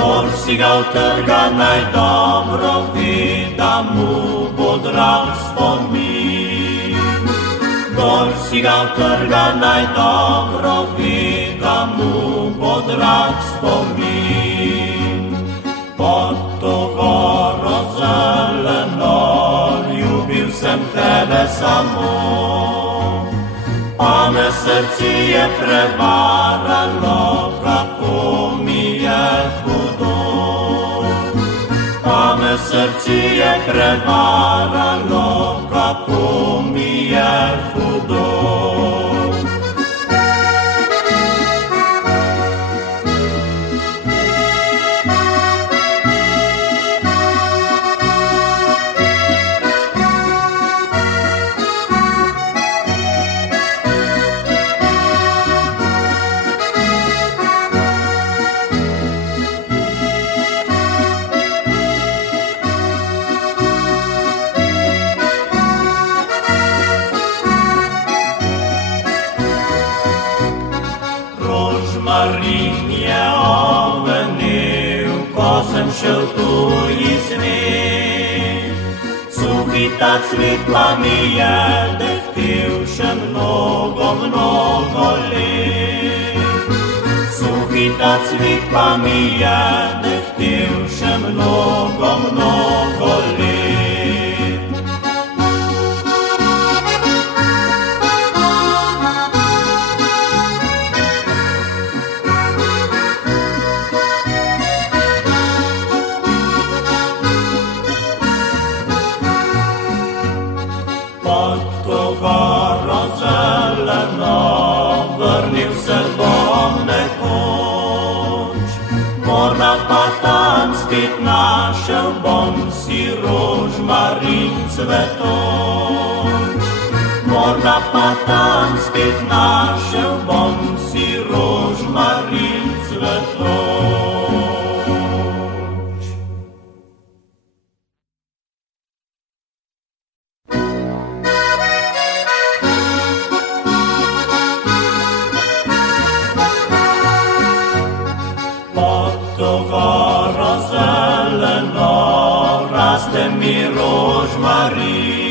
Dor si ga utrga najdobrovi, da mu bo drag spomin. Dor si ga utrga najdobrovi, da mu bo drag spomin. Pod to goro zeleno, ljubil sem tebe samo, pa me srce je prevaralo, kako mi je hudo. Pa me srce je prevaralo, kako mi je hudo. Rožmarin je ovenil, ko sem šel tu iz nje. Suhi ta cvetla mi je dehtil še mnogo, mnogo let. Suhi ta cvetla mi je dehtil še mnogo, mnogo let. Pod to goro zeleno, vrnil se bom nekoč. Morda pa tam spet našel bom si rožmarin cvetoč. Morda pa tam spet našel bom si rožmarin cvetoč. Pod to goro zeleno, raste mi rožmarin.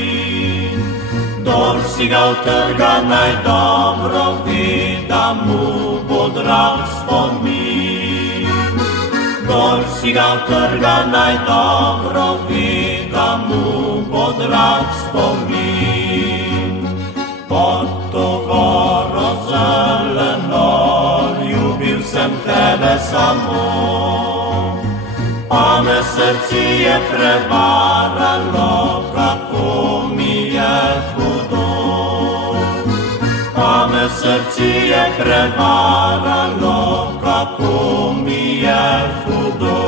Dor si ga utrga najdobrovi, da mu bo drag spomin. Dor si ga utrga najdobrovi, da mu bo drag spomin. Pod to goro zeleno, ljubil sem tebe samo, pa me srce je prevaralo, kako mi je hudo. Pa me srce je prevaralo, kako mi je hudo.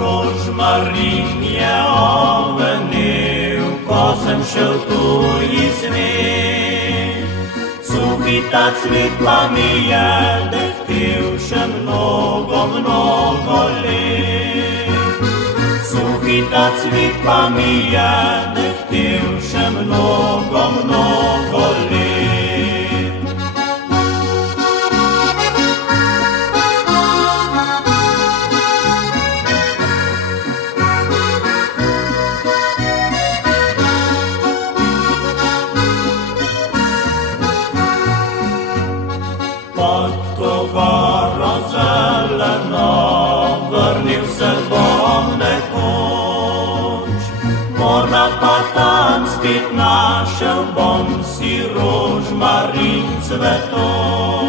Rožmarin je ovenil, ko sem šel tu iz nje. Suhi ta cvetla mi je dehtil še mnogo, mnogo let. Suhi ta cvetla mi je dehtil še mnogo, mnogo let. Pod to goro zeleno, vrnil se bom nekoč. Morda pa tam spet našel bom si rožmarin cvetoč.